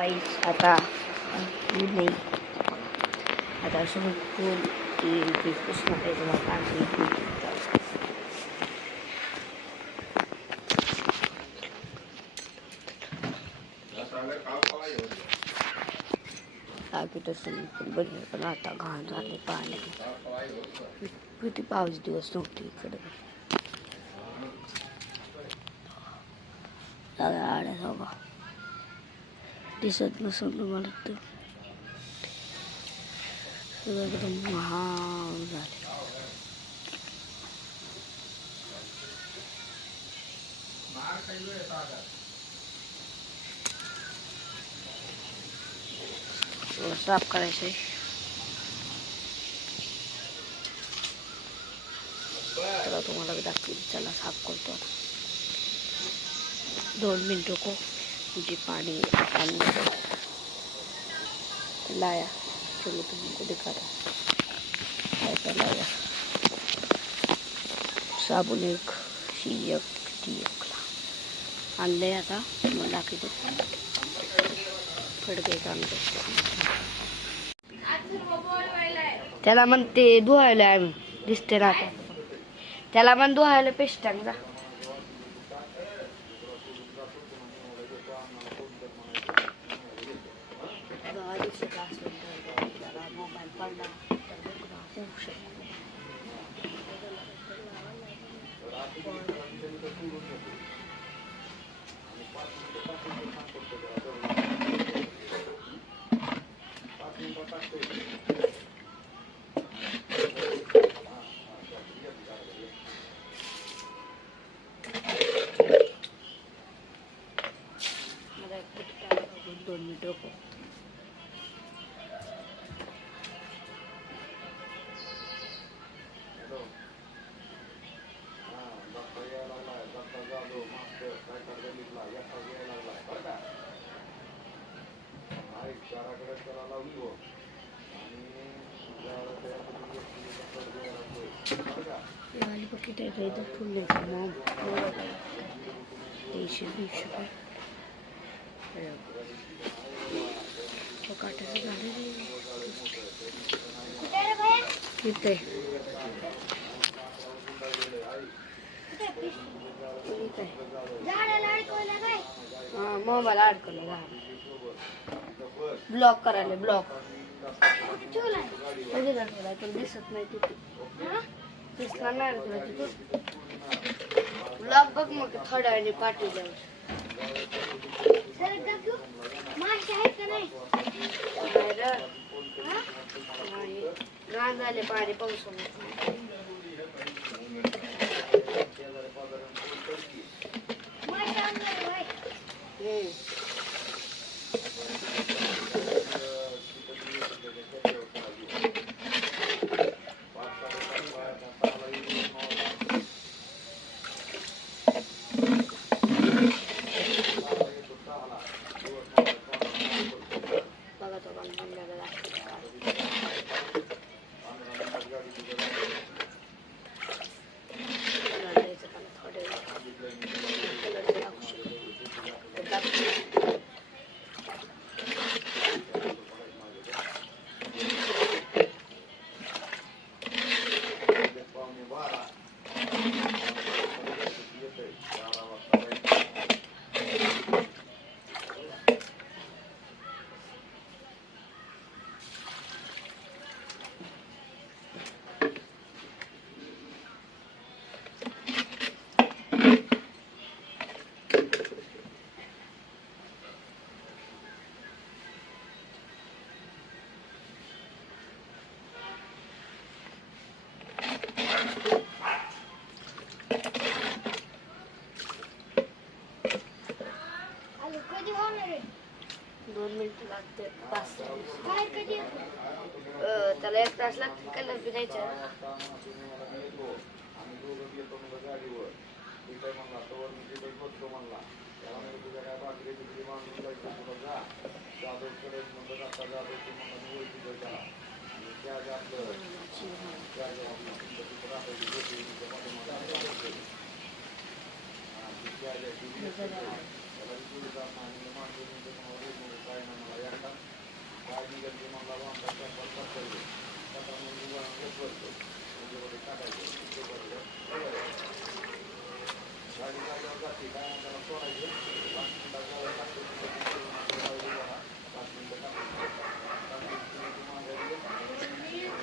गाईस आता नाही आता स्विमिंग पूल की पुसणार आहे तुम्हाला आधी तर स्विमिंग पूल बनले पण आता घाण झाले पाणी किती पाऊस दिवस नव्हते इकडे आड्या सगळं दिसत नसून तुम्हाला तर सगळं एकदम महाग झाले साफ करायचं आहे चला तुम्हाला दाखवते चला साफ करतो 2 मिनटों को मुझे पानी लाया चलो तुमको दिखाता ऐसा लाया साबुन एक आणले आता मग दाखवतो फडके काम त्याला म्हणते धुवायला आम्ही दिसते ना त्याला पण धुवायला पेस्ट टाक जा मोबाईल पडला होऊ शकतो दोन मिनिट रोको वाली बकेट आहे इथं फुल मग 120 रुपये काटाचं झालं इथे हां मोबाईल अडकवलं ब्लॉक करायला ब्लॉक कधी दाखवला तुला दिसत नाही तिथे दिसणार नाही तुला तिथे ब्लॉक बघ मग थोड्या वेळाने पाठवल्यावर घाण झाले पाणी पावसामुळे लागते 5 त्याला 1 तास लागते कलर बी द्यायचा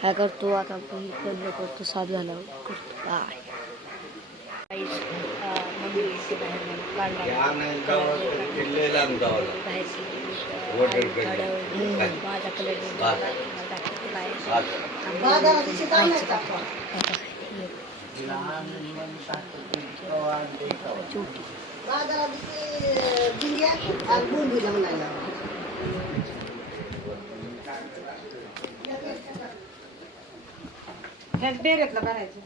काय करतो आता आपण बंद करतो, साफ झाल्यावर करतो काय. मम्मी माझा कलर डेरेतला भरायचं.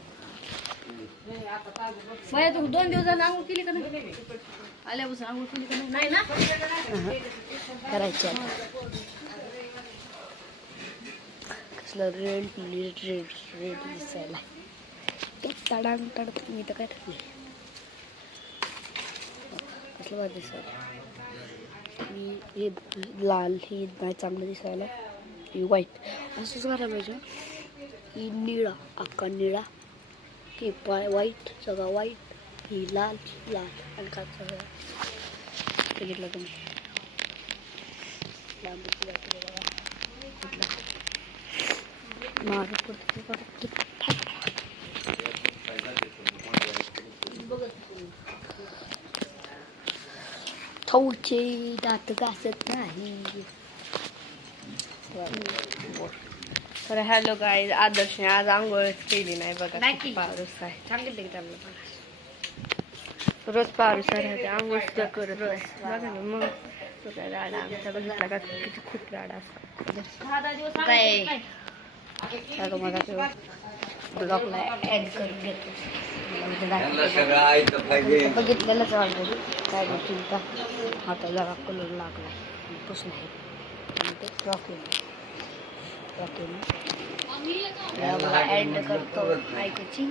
माझ्या तू 2 दिवस झालं आंघोळ केली का नाही? आल्यापासून आंघोळ केली का नाही ना? करायची आता. कसलं रेड रेड रेड रेड दिसायला तडांग तडत मी तर काय टाकले कसलं भारी दिसायला. मी हे लाल ही नाही चांगलं दिसायला, ही व्हाईट असंच करायला पाहिजे. ही निळा अख्खा निळा, ही पाय व्हाईट सगळा व्हाईट, ही लाल लाल आणि का सगळं बघितलं तुम्ही माझं खाऊचे दात घासत नाही. तर हॅलो गाईज, आदर्शने आज आंघोळ केली नाही बघा. पारूस आहे, सांगितलं की त्यांना रोज पारूस राहते, आंघोळ सुद्धा करत नाही बघा ना. मग तो काय राडा आमचा बघितला का किती खूप राडा असतो. काय माझा ब्लॉगला ऍड करून घेतो. बघितलेलंच ऑलरेडी काय गोष्टी हाताला कलर लागलाय पुस नाही ते रॉकेल ऍड करतो ऐकायची.